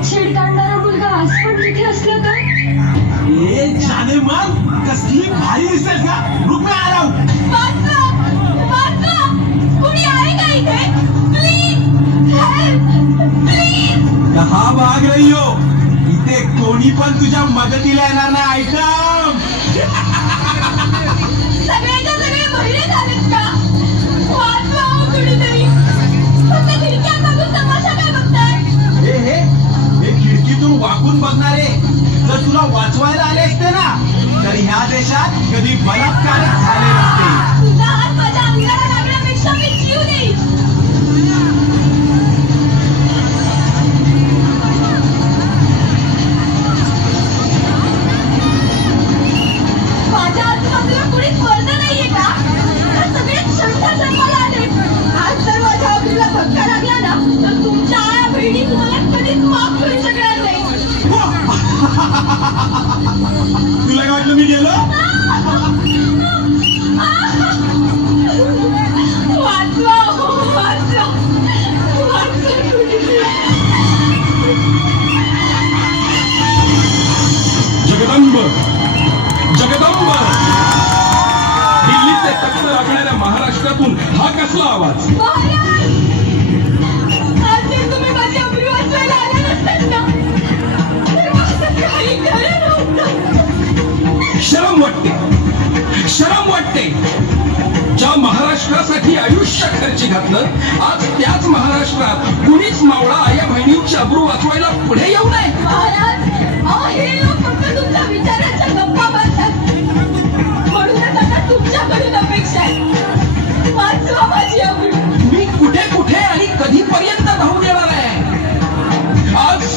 छेड काढणारा मुलगा आज पण तिथे असला तर ए जाने मन कसली भारी दिसेल का रुपये आला वाचवा! वाचवा! कुणी आहे का इथे? Please! Help! Please! कहा भाग रही हो इथे कोणी पण तुझ्या मदतीला येणार नाही आयटम खिडकीतून वाकून बघणारे. जर तुला वाचवायला आले असते ना तर ह्या देशात कधी बलात्कार माझं हा कसला आवाज? शरम वाटते. शरम वाटते. ज्या महाराष्ट्रासाठी आयुष्य खर्ची घातलं आज त्याच महाराष्ट्रात कुणीच मावळा आया बहिणींची अब्रू वाचवायला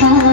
Bye.